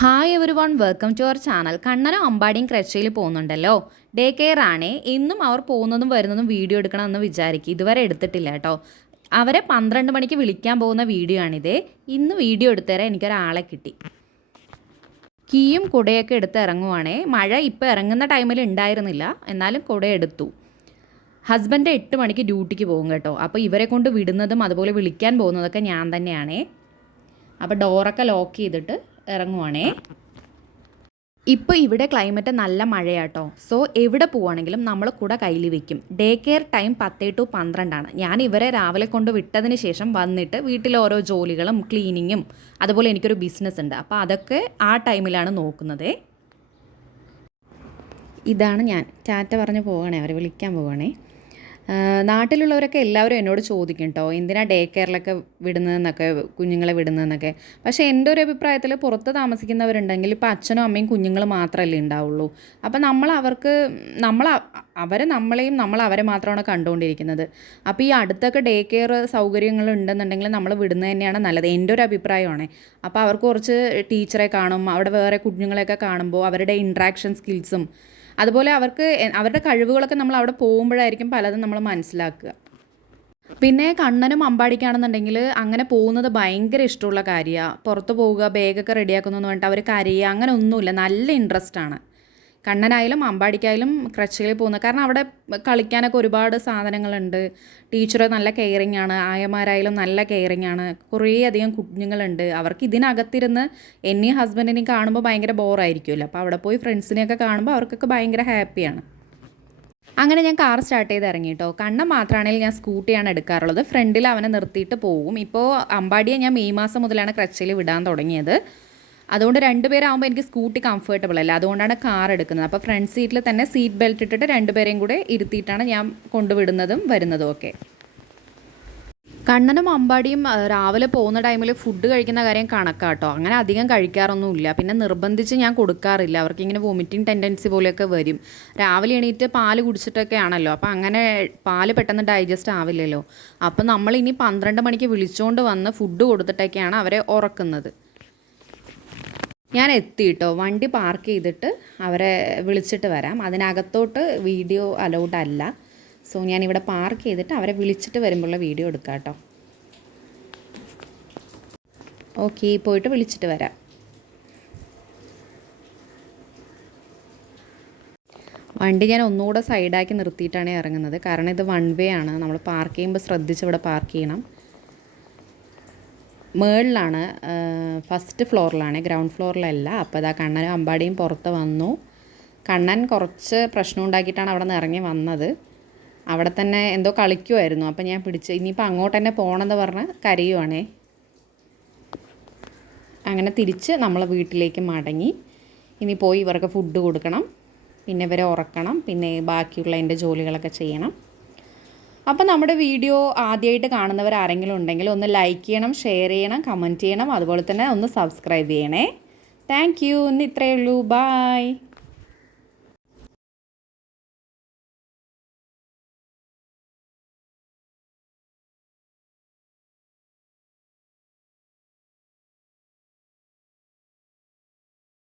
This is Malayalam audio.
Hi everyone, welcome to our channel. കണ്ണനും അമ്പാടിയും ക്രച്ചയിൽ പോകുന്നുണ്ടല്ലോ. ഡേ കെയർ ആണേ. എന്നും അവർ പോകുന്നതും വരുന്നതും വീഡിയോ എടുക്കണമെന്ന് വിചാരിക്കും. ഇതുവരെ എടുത്തിട്ടില്ല കേട്ടോ. അവരെ 12 മണിക്ക് വിളിക്കാൻ പോകുന്ന വീഡിയോ ആണിത്. ഇന്ന് വീഡിയോ എടുത്തുതരാൻ എനിക്കൊരാളെ കിട്ടി. കീയും കുടയൊക്കെ എടുത്ത് ഇറങ്ങുവാണേ. മഴ ഇപ്പോൾ ഇറങ്ങുന്ന ടൈമിൽ ഉണ്ടായിരുന്നില്ല, എന്നാലും കുട എടുത്തു. ഹസ്ബൻഡ് 8 മണിക്ക് ഡ്യൂട്ടിക്ക് പോകും കേട്ടോ. അപ്പോൾ ഇവരെ കൊണ്ട് വിടുന്നതും അതുപോലെ വിളിക്കാൻ പോകുന്നതൊക്കെ ഞാൻ തന്നെയാണേ. അപ്പോൾ ഡോറൊക്കെ ലോക്ക് ചെയ്തിട്ട് ഇറങ്ങുവാണേ. ഇപ്പോൾ ഇവിടെ ക്ലൈമറ്റ് നല്ല മഴയാട്ടോ. സോ എവിടെ പോവുകയാണെങ്കിലും നമ്മൾ കൂടെ കയ്യിൽ വെക്കും. ഡേ കെയർ ടൈം 10 to 12 ആണ്. ഞാൻ ഇവരെ രാവിലെ കൊണ്ട് വിട്ടതിന് ശേഷം വന്നിട്ട് വീട്ടിലെ ഓരോ ജോലികളും ക്ലീനിങ്ങും അതുപോലെ എനിക്കൊരു ബിസിനസ് ഉണ്ട്. അപ്പോൾ അതൊക്കെ ആ ടൈമിലാണ് നോക്കുന്നത്. ഇതാണ് ഞാൻ. ടാറ്റ പറഞ്ഞ് പോവുകയാണേ, അവരെ വിളിക്കാൻ പോവുകയാണേ. നാട്ടിലുള്ളവരൊക്കെ എല്ലാവരും എന്നോട് ചോദിക്കും കേട്ടോ, എന്തിനാ ഡേ കെയറിലൊക്കെ വിടുന്നതെന്നൊക്കെ, കുഞ്ഞുങ്ങളെ വിടുന്നതെന്നൊക്കെ. പക്ഷേ എൻ്റെ ഒരു അഭിപ്രായത്തിൽ പുറത്ത് താമസിക്കുന്നവരുണ്ടെങ്കിൽ ഇപ്പോൾ അച്ഛനും അമ്മയും കുഞ്ഞുങ്ങൾ മാത്രമല്ലേ ഉണ്ടാവുള്ളൂ. അപ്പോൾ അവരെ നമ്മളെയും നമ്മൾ അവരെ മാത്രമാണ് കണ്ടുകൊണ്ടിരിക്കുന്നത്. അപ്പോൾ ഈ അടുത്തൊക്കെ ഡേ കെയർ സൗകര്യങ്ങൾ ഉണ്ടെന്നുണ്ടെങ്കിൽ നമ്മൾ വിടുന്നത് തന്നെയാണ് നല്ലത്, എൻ്റെ ഒരു അഭിപ്രായമാണ്. അപ്പോൾ അവർക്ക് കുറച്ച് ടീച്ചറെ കാണും, അവിടെ വേറെ കുഞ്ഞുങ്ങളെയൊക്കെ കാണുമ്പോൾ അവരുടെ ഇൻട്രാക്ഷൻ സ്കിൽസും അതുപോലെ അവരുടെ കഴിവുകളൊക്കെ നമ്മൾ അവിടെ പോകുമ്പോഴായിരിക്കും പലതും നമ്മൾ മനസ്സിലാക്കുക. പിന്നെ കണ്ണനും അമ്പാടിക്കാണെന്നുണ്ടെങ്കിൽ അങ്ങനെ പോകുന്നത് ഭയങ്കര ഇഷ്ടമുള്ള കാര്യമാണ്. പുറത്ത് പോവുക, ബാഗൊക്കെ റെഡിയാക്കുന്നു എന്ന് പറഞ്ഞിട്ട് അവർ കരയുക അങ്ങനെ ഒന്നുമില്ല, നല്ല ഇൻട്രസ്റ്റ് ആണ്. കണ്ണനായാലും അമ്പാടിക്കായാലും ക്രച്ചിൽ പോകുന്നത്. കാരണം അവിടെ കളിക്കാനൊക്കെ ഒരുപാട് സാധനങ്ങളുണ്ട്. ടീച്ചർ നല്ല കെയറിങ് ആണ്, ആയമാരായാലും നല്ല കെയറിങ് ആണ്. കുറേ അധികം കുഞ്ഞുങ്ങളുണ്ട്. അവർക്ക് ഇതിനകത്തിരുന്ന് എന്നെയും ഹസ്ബൻഡിനെയും കാണുമ്പോൾ ഭയങ്കര ബോറായിരിക്കുമല്ലോ. അപ്പോൾ അവിടെ പോയി ഫ്രണ്ട്സിനെയൊക്കെ കാണുമ്പോൾ അവർക്കൊക്കെ ഭയങ്കര ഹാപ്പിയാണ്. അങ്ങനെ ഞാൻ കാർ സ്റ്റാർട്ട് ചെയ്ത് ഇറങ്ങി കേട്ടോ. കണ്ണൻ മാത്രമാണെങ്കിൽ ഞാൻ സ്കൂട്ടിയാണ് എടുക്കാറുള്ളത്. ഫ്രണ്ടിൽ അവനെ നിർത്തിയിട്ട് പോകും. ഇപ്പോൾ അമ്പാടിയെ ഞാൻ മെയ് മാസം മുതലാണ് ക്രച്ചിൽ വിടാൻ തുടങ്ങിയത്. അതുകൊണ്ട് 2 പേരാകുമ്പോൾ എനിക്ക് സ്കൂട്ടി കംഫർട്ടബിൾ അല്ല, അതുകൊണ്ടാണ് കാർ എടുക്കുന്നത്. അപ്പോൾ ഫ്രണ്ട് സീറ്റിൽ തന്നെ സീറ്റ് ബെൽറ്റ് ഇട്ടിട്ട് 2 പേരെയും കൂടെ ഇരുത്തിയിട്ടാണ് ഞാൻ കൊണ്ടുവിടുന്നതും വരുന്നതും ഒക്കെ. കണ്ണനും അമ്പാടിയും രാവിലെ പോകുന്ന ടൈമിൽ ഫുഡ് കഴിക്കുന്ന കാര്യം കണക്കാട്ടോ. അങ്ങനെ അധികം കഴിക്കാറൊന്നുമില്ല. പിന്നെ നിർബന്ധിച്ച് ഞാൻ കൊടുക്കാറില്ല. അവർക്കിങ്ങനെ വൊമിറ്റിംഗ് ടെൻഡൻസി പോലെയൊക്കെ വരും. രാവിലെ എണീറ്റ് പാല് കുടിച്ചിട്ടൊക്കെ ആണല്ലോ. അപ്പോൾ അങ്ങനെ പാല് പെട്ടെന്ന് ഡൈജസ്റ്റ് ആവില്ലല്ലോ. അപ്പോൾ നമ്മളിനി 12 മണിക്ക് വിളിച്ചുകൊണ്ട് വന്ന് ഫുഡ് കൊടുത്തിട്ടൊക്കെയാണ് അവരെ ഉറക്കുന്നത്. ഞാൻ എത്തി കേട്ടോ. വണ്ടി പാർക്ക് ചെയ്തിട്ട് അവരെ വിളിച്ചിട്ട് വരാം. അതിനകത്തോട്ട് വീഡിയോ അലൗഡ് അല്ല. സോ ഞാനിവിടെ പാർക്ക് ചെയ്തിട്ട് അവരെ വിളിച്ചിട്ട് വരുമ്പോഴുള്ള വീഡിയോ എടുക്കാം കേട്ടോ. ഓക്കെ, പോയിട്ട് വിളിച്ചിട്ട് വരാം. വണ്ടി ഞാൻ ഒന്നുകൂടെ സൈഡാക്കി നിർത്തിയിട്ടാണ് ഇറങ്ങുന്നത്. കാരണം ഇത് 1 വേ ആണ്. നമ്മൾ പാർക്ക് ചെയ്യുമ്പോൾ ശ്രദ്ധിച്ച് ഇവിടെ പാർക്ക് ചെയ്യണം. മേളിലാണ്, ഫസ്റ്റ് ഫ്ലോറിലാണ്, ഗ്രൗണ്ട് ഫ്ലോറിലല്ല. അപ്പോൾ അതാ കണ്ണനും അമ്പാടിയും പുറത്ത് വന്നു. കണ്ണൻ കുറച്ച് പ്രശ്നം ഉണ്ടാക്കിയിട്ടാണ് അവിടെ നിന്ന് ഇറങ്ങി വന്നത്. അവിടെ തന്നെ എന്തോ കളിക്കുമായിരുന്നു. അപ്പോൾ ഞാൻ പിടിച്ച് ഇനിയിപ്പോൾ അങ്ങോട്ട് തന്നെ പോകണമെന്ന് പറഞ്ഞ് കരയുവാണേ. അങ്ങനെ തിരിച്ച് നമ്മൾ വീട്ടിലേക്ക് മടങ്ങി. ഇനി പോയി ഇവർക്ക് ഫുഡ് കൊടുക്കണം, പിന്നെ ഇവരെ ഉറക്കണം, പിന്നെ ബാക്കിയുള്ള എൻ്റെ ജോലികളൊക്കെ ചെയ്യണം. അപ്പോൾ നമ്മുടെ വീഡിയോ ആദ്യമായിട്ട് കാണുന്നവർ ആരെങ്കിലും ഉണ്ടെങ്കിൽ ഒന്ന് ലൈക്ക് ചെയ്യണം, ഷെയർ ചെയ്യണം, കമൻറ്റ് ചെയ്യണം. അതുപോലെ തന്നെ ഒന്ന് സബ്സ്ക്രൈബ് ചെയ്യണേ. Thank you. ഇന്ന് ഇത്രയേ ഉള്ളൂ. ബായ്.